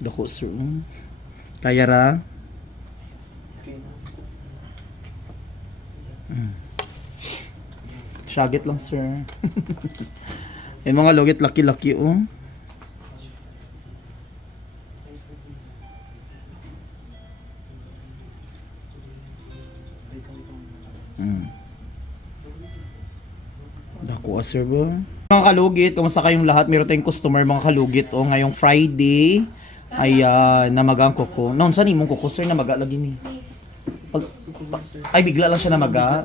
Dako sir. Kaya ra? Syagit lang sir. Yung mga lugit laki-laki oh. Dako sir ba? Mga kalugit, kumusta kayong lahat? Meron tayong customer mga kalugit oh, ngayong Friday ay namaga ang kuko. Noon saan imong kuko sir namaga lagi ni? Ay bigla lang siya namaga.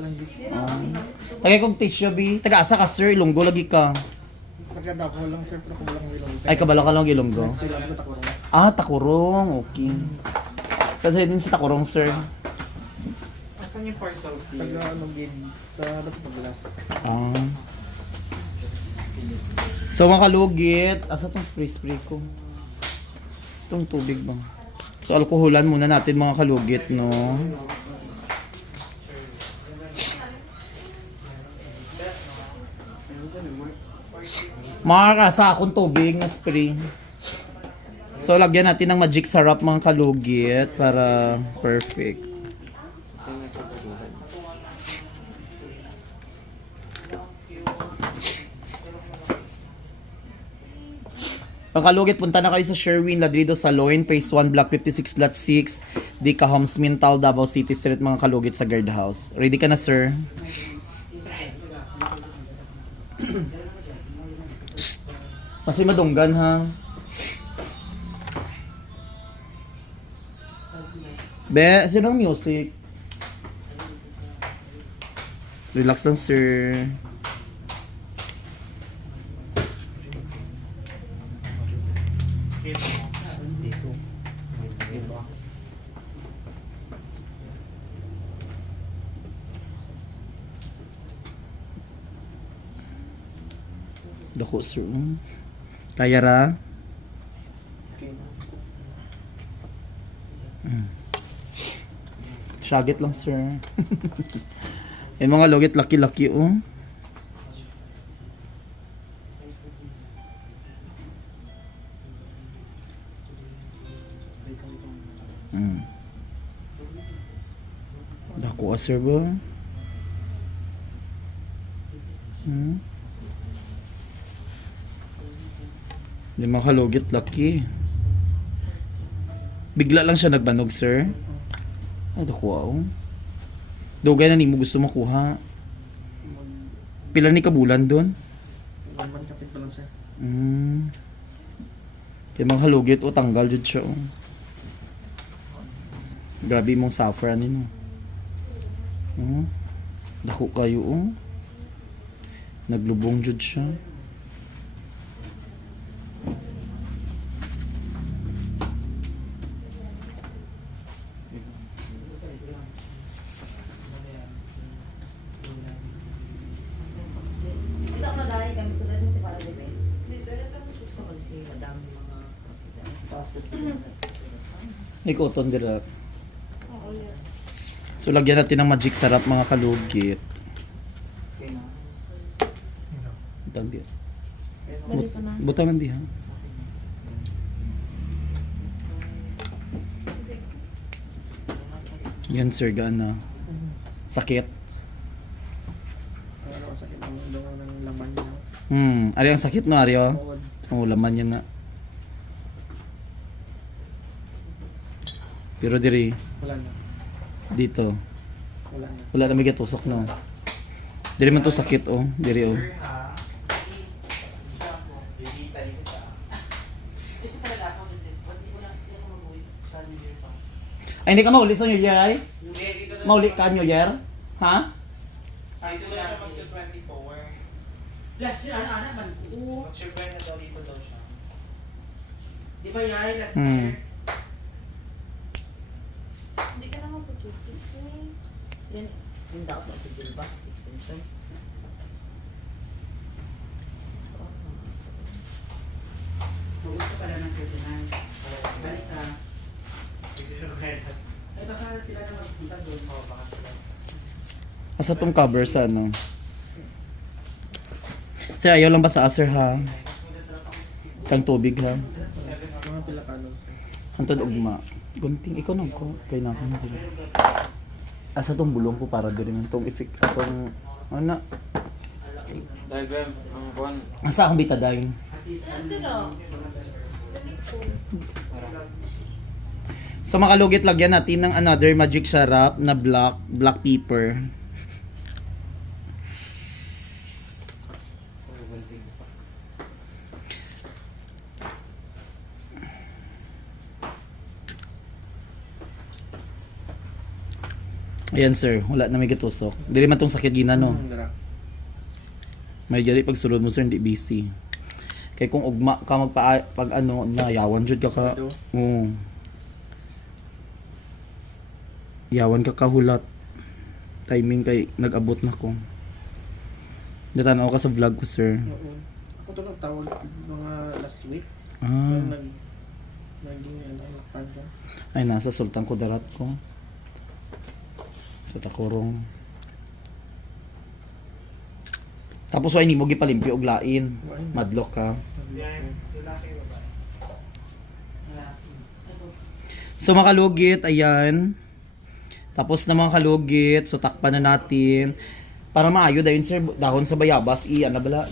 Tagay kong tissue bi. Taga-asa ka sir, Ilonggo lagi ka. Taga ko lang sir, pero kulang Ilonggo. Ay kabalo ka lang Ilonggo. Kailangan ko takurong. Ah, Takurong. Okay. Saan din si Takurong sir? Asan yung parcel? Taga gin sa Lapaglas. Ah. So mga kalugit, asa tong spray ko? Itong tubig ba? So alkoholan muna natin mga kalugit, no? Makakasa akong tubig na spray. So lagyan natin ng magic syrup mga kalugit para perfect. Pagkalugit, punta na kayo sa Sherwin Ladrido Saloon, Phase 1, Block 56, Lot 6, Dica Homes, Mintal, Davao City Street, mga kalugit sa guard house. Ready ka na, sir? Shh. Kasi madunggan, ha? Be, sinong music? Relax lang, sir. Dako sir. Kaya ra? Syagit lang sir. Yung mga lugit laki-laki oh. Dako sir ba? Lima kalugit laki. Bigla lang siya nagbanog, sir. Ay, dako. Dugay na nimo gusto makuha. Pila ni kabulan doon? 1 month kapit pa lang sir. Kaya mga kalugit, tanggal jud siya. Grabe mong saffron nino. Dako kayo. Naglubong jud siya. May cotton dira. So lagyan natin ng magic syrup mga kalugit. Dambi. Butang nandi ha. Yan sir, gaan na. Sakit. Ano sakit ang ng laman niya. Ari ang sakit no, Aryo? Oh, laman niya na. Pero diri Wala na. dito. Wala na. Wala na may gatusok no. Diri man to sakit oh, diri oh. Ay, hindi ka mauli sa New Year ay? Mauli ka New Year? Ha? Ay, dito na siya mag-24. Last year, anak man ko. Mag-share na daw dito daw siya. Di ba yay, last year? Hindi ka naman po-chukits eh. Yan, yung dapat mo sa Jilba, extension. Bukas ka pala ng 39. Balik ka. Ay, baka sila na magpunta doon. Oo, baka sila. Asa tong cover sa ano? Sir, ayaw lang ba sa aser ha? Isang tubig ha? Mga pila kalo. Hantod ugma. Gunting ikaw nang ko kay na kan diri. Asa tong bulong ko para diri man tong effect atong ana. Diagram, ang kuhan. Asa akong bitadayon. Ito na. Dali ko. So makalugit lagyan natin ng another magic syrup na black pepper. Ayan sir, wala na may gatusok. Dili man tong sakit gina no. Dara. May jari pag sulod mo sir hindi busy. Kay kung ugma ka pag ano na yawan jud ka ka. Ito. Oo. Yawan ka kahulat. Timing kay nag-abot na ko. Natanaw ka sa vlog ko sir. Oo. Ako to lang tawag mga last week. Ah, Naging ano, pagka. ay nasa Sultan Kudarat ko. Sa Takurong. Tapos ay ni mo gipalimpyo og lain. Madlock ka. So makalugit, ayan. Tapos na mga kalugit, so takpan na natin. Para maayo dayon sir, dahon sa bayabas, ano bala,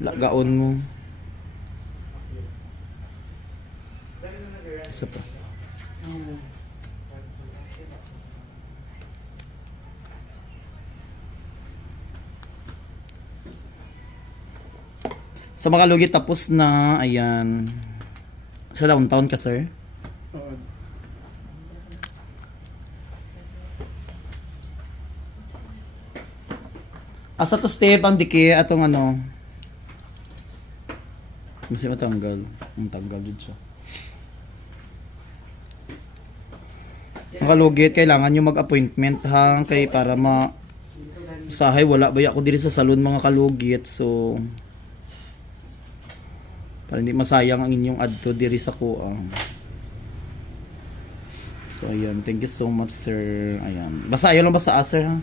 lagaon mo. Isa pa. So makalugit tapos na, ayan. Sa downtown ka sir? Oo. Asa to step ang diki atong ano. Kasi matanggal. Ang tanggal dito siya. Makalugit, kailangan nyo mag-appointment hang kay para sahay wala ba ako diri sa salon mga kalugit. So para hindi masayang ang inyong adto diri sa kuang. So ayan, thank you so much sir. Ayan. Basta ayaw lang ba sa sir ha?